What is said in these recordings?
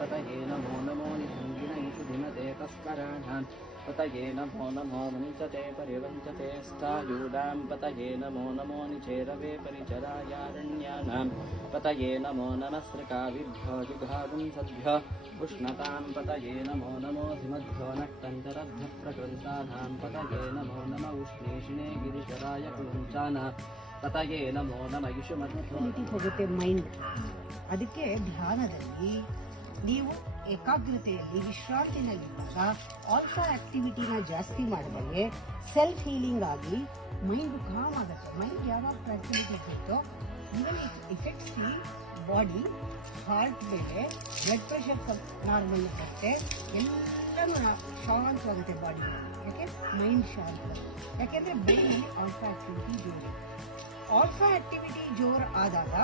पतये नमो नमो निषङ्गिनैषु धिमते तस्कराणां पतये नमो नमो वञ्चते परिवञ्चते स्थायूडां पतये नमो नमो निचेरवे परिचरायारण्यानां पतये नमो नमस्रकाविभ्यो जुघागुं सद्भ्यो उष्णतां पतये नमो नमो धिमद्भ्यो नक्तञ्चरद्भ्यप्रकृन्तानां पतये नमो नम उष्णेशिने गिरिशराय कुलञ्चानां पतये नमो नम युषुमध्यो ಹೋಗುತ್ತೆ ಮೈಂಡ್. ಅದಕ್ಕೆ ಧ್ಯಾನದಲ್ಲಿ ನೀವು ಏಕಾಗ್ರತೆಯಲ್ಲಿ ವಿಶ್ರಾಂತಿನಲ್ಲಿದ್ದಾಗ ಆಲ್ಫಾ ಆಕ್ಟಿವಿಟಿನ ಜಾಸ್ತಿ ಮಾಡಿದರೆ ಸೆಲ್ಫ್ ಹೀಲಿಂಗ್ ಆಗಿ ಮೈಂಡ್ ಕಾಮ್ ಆಗುತ್ತೆ. ಮೈಂಡ್ ಯಾವಾಗ ಆಕ್ಟಿವಿಟಿ ಇರುತ್ತೋ ಇವನ್ it effects the body, heart ಮೇಲೆ ಬ್ಲಡ್ ಪ್ರೆಷರ್ ನಾರ್ಮಲ್ ಇರುತ್ತೆ, ಎಲ್ಲನೂ ಶಾಂತವಾಗುತ್ತೆ ಬಾಡಿ. ಯಾಕೆ ಮೈಂಡ್ ಶಾಂತ, ಯಾಕೆಂದ್ರೆ ಬ್ರೈನಲ್ಲಿ ಆಲ್ಫಾ ಆಕ್ಟಿವಿಟಿ ಜೋರು. ಆಲ್ಫಾ ಆಕ್ಟಿವಿಟಿ ಜೋರು ಆದಾಗ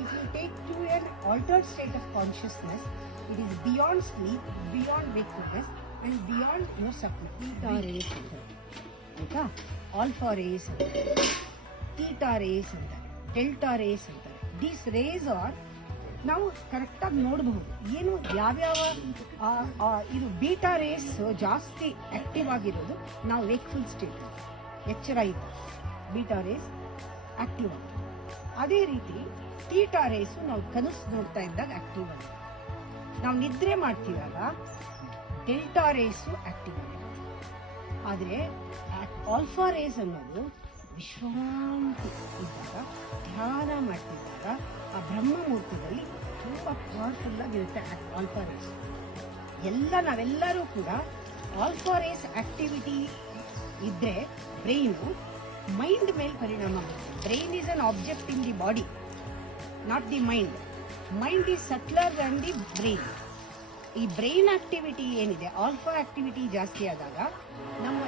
it will take to an altered state of consciousness. It is beyond sleep, beyond wakefulness and beyond your subtle. Theta rays ಆಯ್ತಾ, alpha race ಅಂತಾರೆ, theta race ಅಂತಾರೆ, delta race ಅಂತಾರೆ. These race R ನಾವು ಕರೆಕ್ಟಾಗಿ ನೋಡಬಹುದು ಏನು ಯಾವ್ಯಾವ. ಇದು ಬೀಟಾ ರೇಸ್ ಜಾಸ್ತಿ ಆಕ್ಟಿವ್ ಆಗಿರೋದು ನಾವು ವೇಕ್ಫುಲ್ ಸ್ಟೇಟ್, ಎಚ್ಚರ ಇದ್ದ ಬೀಟಾ ರೇಸ್ ಆಕ್ಟಿವ್ ಆಗುತ್ತೆ. ಅದೇ ರೀತಿ ಥೀಟಾ ರೇಸು ನಾವು ಕನಸು ನೋಡ್ತಾ ಇದ್ದಾಗ ಆಕ್ಟಿವ್ ಆಗುತ್ತೆ. ನಾವು ನಿದ್ರೆ ಮಾಡ್ತಿದ್ದಾಗ ಡೆಲ್ಟಾ ರೇಸು ಆಕ್ಟಿವ್ ಆಗುತ್ತೆ. ಆದರೆ ಆಲ್ಫಾ ರೇಸ್ ಅನ್ನೋದು ವಿಶ್ರಾಂತಿ ಇದ್ದಾಗ ಧ್ಯಾನ ಮಾಡ್ತಿದ್ದಾಗ ಆ ಬ್ರಹ್ಮ ಮುಹೂರ್ತದಲ್ಲಿ ತುಂಬ ಪವರ್ಫುಲ್ ಆಗಿರುತ್ತೆ ಆಲ್ಫಾ ರೇಸ್. ನಾವೆಲ್ಲರೂ ಕೂಡ ಆಲ್ಫಾ ರೇಸ್ ಆಕ್ಟಿವಿಟಿ ಇದ್ರೆ ಬ್ರೈನು ಮೈಂಡ್ ಮೇಲೆ ಪರಿಣಾಮ ಬೀರುತ್ತೆ. Brain is an object in the body, not the mind. Mind is subtler than the brain. ಈ ಬ್ರೈನ್ ಆಕ್ಟಿವಿಟಿ ಏನಿದೆ, ಆಲ್ಫಾ ಆಕ್ಟಿವಿಟಿ ಜಾಸ್ತಿ ಆದಾಗ ನಮ್ಮ